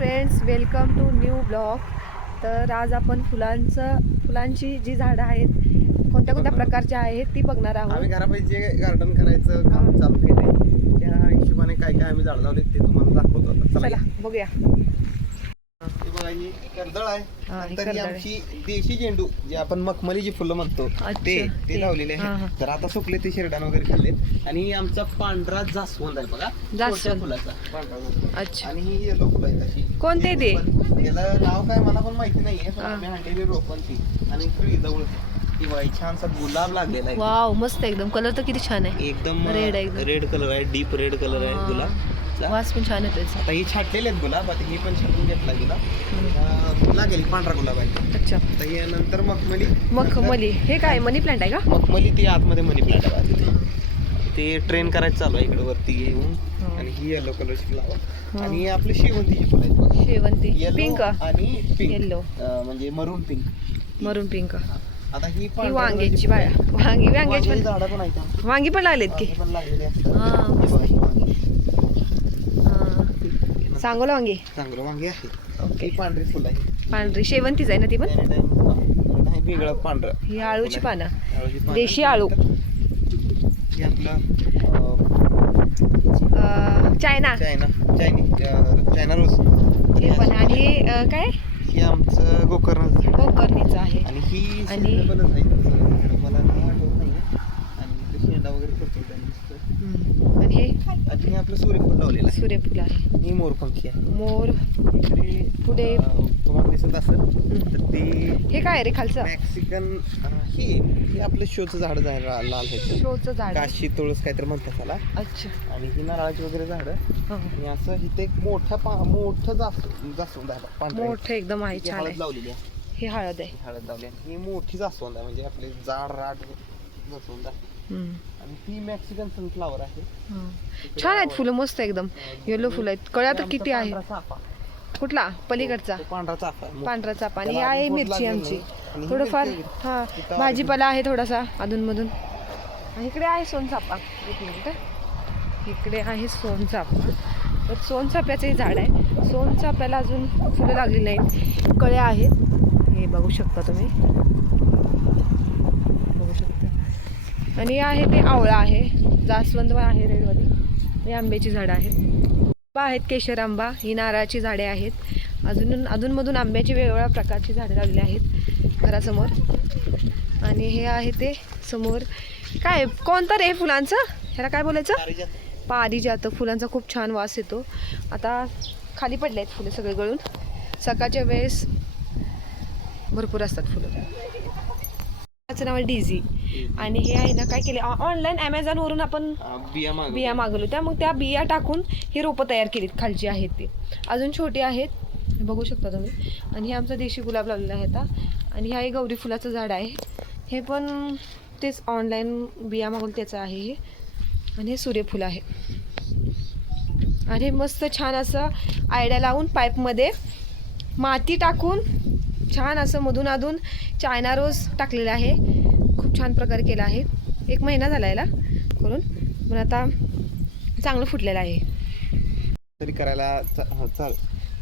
Friends welcome to new blog तर आज आपण फुलांचं फुलांची जी झाडं आहेत कोणत्या कोणत्या प्रकारची आहेत ती बघणार आम्ही आहोत घरापाशी जे गार्डन करायचं काम चालू केलंय त्या हिशोबाने काय काय आम्ही झाड लावले ते तुम्हाला दाखवतो आता. चला चला बघूया. हे ही कर्दळ हा, ही ही कर्दळ आहे. आमची देशी झेंडू जे आपण मखमली जी फुलं म्हणतो अच्छा, ते ते. ते लावलेले हा, हा. आहे तर आता सुकले ते शेरडान वगैरे खाल्लेत आणि ही आमचा पांढरा जास्वंद आहे बघा जास्वंद. फुलाचा पांढरा जास्वंद. अच्छा आणि ही येलो फुलं आहेत अशी कोणते ते? पण याला नाव काय मला पण माहिती नाहीये पण हा. आम्ही आणलेली रोपण ती आणि इकडे जवळ ती बाई छानसा गुलाब लागलेला आहे वाव मस्त एकदम कलर तर किती छान आहे एकदम Red आहे एकदम. रेड कलर आहे डीप रेड कलर आहे हा. गुलाब वास पण छान येतो याचा. आता ही छाटलेले आहेत गुलाब आता ही पण छाटून घेतला गुलाब लागेल पांढरा गुलाब आहे अच्छा आता हे नंतर मखमली मखमली हे काय मनी प्लांट आहे का मखमली ती आतमध्ये मनी प्लांट आहे तिथे. ते ट्रेन करायचं चालू आहे इकडे वरती येऊन हा. आणि ही येलो कलरची फ्लावर. आणि आपली शेवंतीची फुलं आहेत बघा. शेवंती Yellow पिंक आणि पिंक Yellow. म्हणजे मरून पिंक मरून पिंक आता ही ही वांग्याची आहेत. वांगी वांग्याची पण झाडं पण आहेत. वांगी पण लागलेत की वांगी पण लागलेली असतात. हा, हे मस्त. बघा, वांगी. सांगोला वांगी? चांगलं वांगी आहे. ओके. ही पांढरी फुलं आहे पांढरी. शेवंतीच आहे ना ती पण? नाही वेगळं पांढरं. ही आळूची पानं. देशी आळू. हे आपलं अं, चायना. चायना. चायनी अं, चायना रोज. हे पण. आणि अं, काय? हे आमचं गोकर्ण झाड गोकर्णीचं आहे. आणि ही आणि- आहे तसं झाड मला नाव आठवत नाही आणि इथे शेंडा वगैरे करतो त्यांनी दिसतोय. हम्म. आणि हे आणि हे आपलं सूर्यफूल आहे ही मोरपंखी आहे? मोर इकडे पुढे- तुम्हाला दिसत असेल. तर ते हे काय रे खालचं? मॅक्सिकन हे हे आपलं शोचं झाड लाल ह्याचं शोचं झाड. काशी तुळस काहीतरी म्हणतात त्याला. अच्छा. आणि ही नारळाची वगैरे झाडं. हा. आणि असं इथे एक मोठं पा मोठं जास्वंद जास्वंद आहे पांढरं. मोठं एकदम आहे छान लावलेली आहे. हे हळद आहे. हळद लावली आहे. ही मोठी जास्वंद आहे म्हणजे आपले जाड राट जास्वंद आहे. आणि ती मॅक्सिकन सनफ्लावर आहे. हा. छान आहेत फुलं मस्त एकदम. येलो फुलं आहेत. कळ्या तर किती आहे? चाफा. कुठला? पलीकडचा. पांढरा चाफा आहे. पांढरा चापा आणि आहे मिरची आमची. नाही. ही थोडंफार. हा भाजीपाला आहे थोडासा अधूनमधून. इकडे आहे सोनचापा एक मिनिट. इकडे आहे सोनचापा तर सोनचाफ्याचंही झाड आहे. सोनचाफ्याला अजून फुलं लागलेली नाहीत. कळ्या आहेत. हे बघू शकता तुम्ही. आणि आहे ते आवळा आहे. जास्वंद पण आहे रेडमध्ये आणि आंब्याची झाडं आहेत. आंबा आहेत केशर आंबा. ही नारळाची झाडे आहेत. अजून अधूनमधून आंब्याची वेगवेगळ्या प्रकारची झाडे लागली आहेत घरासमोर. आणि हे आहे ते समोर. काय कोणतं रे फुलांचं? ह्याला काय बोलायचं? पारिजात. पारिजात फुलांचा खूप छान वास येतो. आता खाली पडले आहेत फुलं सगळे गळून. सकाळच्या वेळेस भरपूर असतात फुलं. त्याचं नाव आहे डीझी. आणि हे आहे ना काय केले? ऑनलाईन ॲमेझॉनवरून आपण बिया मागवलो त्या मग त्या बिया टाकून ही रोपं तयार केलीत. खालची आहेत ती. अजून छोटी आहेत. बघू शकता तुम्ही. आणि हे आमचं देशी गुलाब लावलेला आहे आता. आणि हा एक गौरी फुलाचं झाड आहे. हे पण तेच ऑनलाईन बिया मागवलं त्याचं आहे हे. आणि हे सूर्यफूल आहे. आणि हे मस्त छान असं आयडिया लावून पाईपमध्ये माती टाकून छान असं मधून अधून चायना रोज टाकलेला आहे. खूप छान प्रकारे केला आहे. एक महिना झाला याला करून. पण आता चांगलं फुटलेलं आहे. नर्सरी करायला चाल.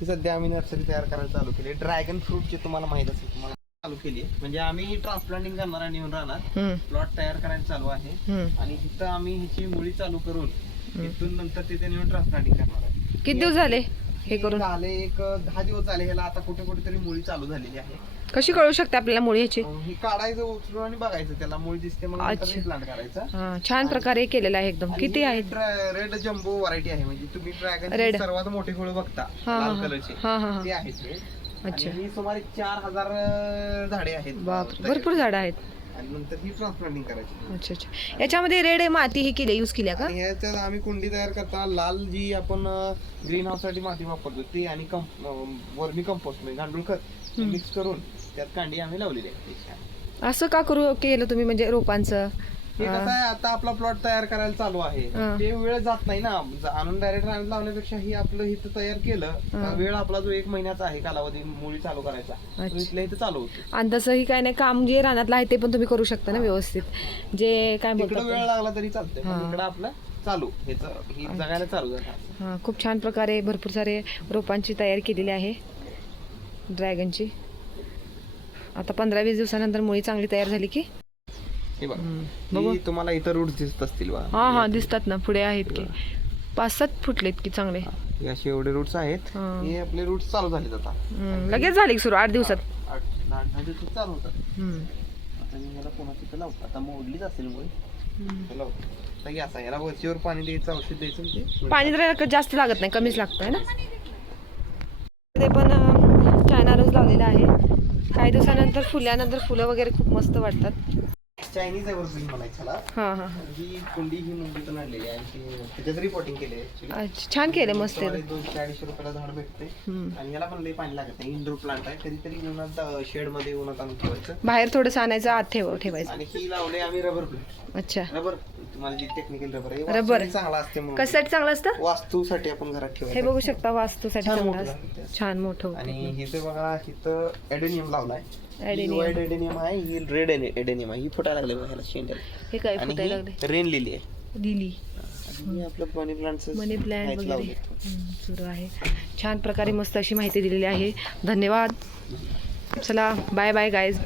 सध्या आम्ही नर्सरी तयार करायला चालू केली. ड्रॅगन फ्रूटची तुम्हाला माहीत असेल तुम्हाला चालू केली म्हणजे आम्ही ट्रान्सप्लांटिंग करणार आणि येऊन राहणार. प्लॉट तयार करायला चालू आहे. आणि तिथं आम्ही ह्याची मुळी चालू करून तिथून नंतर तिथे नेऊन ट्रान्सप्लांटिंग करणार आहे. किती दिवस झाले हे करून? झाले एक दहा दिवस झाले ह्याला. आता कुठे कुठेतरी मुळी चालू झालेली आहे. कशी कळू शकते आपल्याला मुळी ह्याची ही काढायचं उचलून आणि बघायचं त्याला मुळी दिसते मग अच्छा. करायचा. हा, छान प्रकारे केलेलं आहे एकदम. किती आहेत? रेड जम्बो व्हरायटी आहे. म्हणजे तुम्ही ड्रॅगन Red. सर्वात मोठे फळ बघता हा, लाल हा, कलरचे. हा हा हा. ते आहेत हे. अच्छा. आणि ही सुमारे चार हजार अं, झाडे आहेत. बाप. भरपूर झाडं आहेत. आणि नंतर ही ट्रान्सप्लांटिंग करायची. अच्छा अच्छा. याच्यामध्ये रेड माती ही केली यूज केल्या का? आणि ह्याच्यात आम्ही कुंडी तयार करता. लाल जी आपण ग्रीन हाऊससाठी माती वापरतो ती आणि वर्मी कंपोस्ट म्हणजे गांडूळ खत मिक्स करून त्यात कांडी आम्ही लावलेली आहे. असं का करू केलं तुम्ही म्हणजे रोपांचं? हे कसं आहे आता आपला प्लॉट तयार करायला चालू आहे. हा. ते वेळ जात नाही ना. ज- आणून डायरेक्ट रानात लावण्यापेक्षा ही आपलं इथं तयार केलं हा. का वेळ आपला जो एक महिन्याचा आहे कालावधी मुळी चालू करायचा तो अच्छा. इथल्या इथं चालू होतो. आणि तसंही काय नाही काम जे रानातलं आहे ते पण तुम्ही करू शकता ना व्यवस्थित. जे काय तिकडं बोलतात वेळ लागला तरी चालतंय. हा. इकडं आपलं चालू. ह्याचं ही जगायला चालू झालं हां खूप छान प्रकारे भरपूर सारे रोपांची तयारी केलेली आहे. ड्रॅगनची आता पंधरा वीस दिवसानंतर मुळी चांगली तयार झाली की? हे बघ बघू. ही तुम्हाला इतर रूट दिसत असतील बघा. हां हां दिसतात ना पुढे आहेत की. पाच सात फुटलेत की चांगले. हे असे एवढे रूट्स आहेत. हा. हे आपले रूट्स चालू झालेत आता. हम्म, लगेच झाली की सुरू आठ दिवसात. आठ दहा दहा दिवसात चालू होतात. हम्म. आता मी ह्याला पुन्हा तिथं लावतो. आता मोडलीच असेल मुळे. हम्म. इथं लावतो. आता हे असं याला वरचीवर पाणी द्यायचं औषध द्यायचं आणि ते पाणी जास्त लागत नाही कमीच लागतं आहे ना ते पण अं, चायना रोज लावलेला आहे काही दिवसानंतर फुल्यानंतर फुलं वगैरे खूप मस्त वाटतात. चायनीज. हां हां ही. कुंडी ही मुंबईतून आणलेली आहे आणि ती- त्याच्यात रिपोर्टिंग केली आहे actually. अच्छा छान केलं मस्त आहे. एक दोनशे अडीचशे रुपयाला झाड भेटते हम्म. आणि याला पण लई पाणी लागत नाही. इंडोर प्लांट आहे. कधीतरी उन्हात शेडमध्ये उन्हात आणून ठेवायचं. बाहेर थोडंसं आणायचं आत ठेव ठेवायचं. आणि ही लावले आम्ही रबर प्लेट अच्छा. रबर तुम्हाला जी टेक्निकल रबर आहे रबर. वास्तूसाठी चांगला असते म्हणून. कशासाठी चांगलं असतं? वास्तूसाठी आपण घरात हे ठेवायचं बघू शकता वास्तूसाठी छान चांगलं मोठं असतं. झालं ते. छान मोठं आणि होतं. इथे बघा इथं एडेनियम लावलाय. Adenium. व्हाईट एडेनियम आहे ही रेड एडेनियम आहे. ही फुटायला लागले शेंड्याला. हे काय आणि फुटायला लागले ही रेन लिली आहे. आणि हे आपलं मनी प्लांट मनी प्लॅन्ट वगैरे. हम्म, सुरू आहे. छान प्रकारे मस्त अशी माहिती दिलेली आहे. धन्यवाद. चला बाय बाय गायज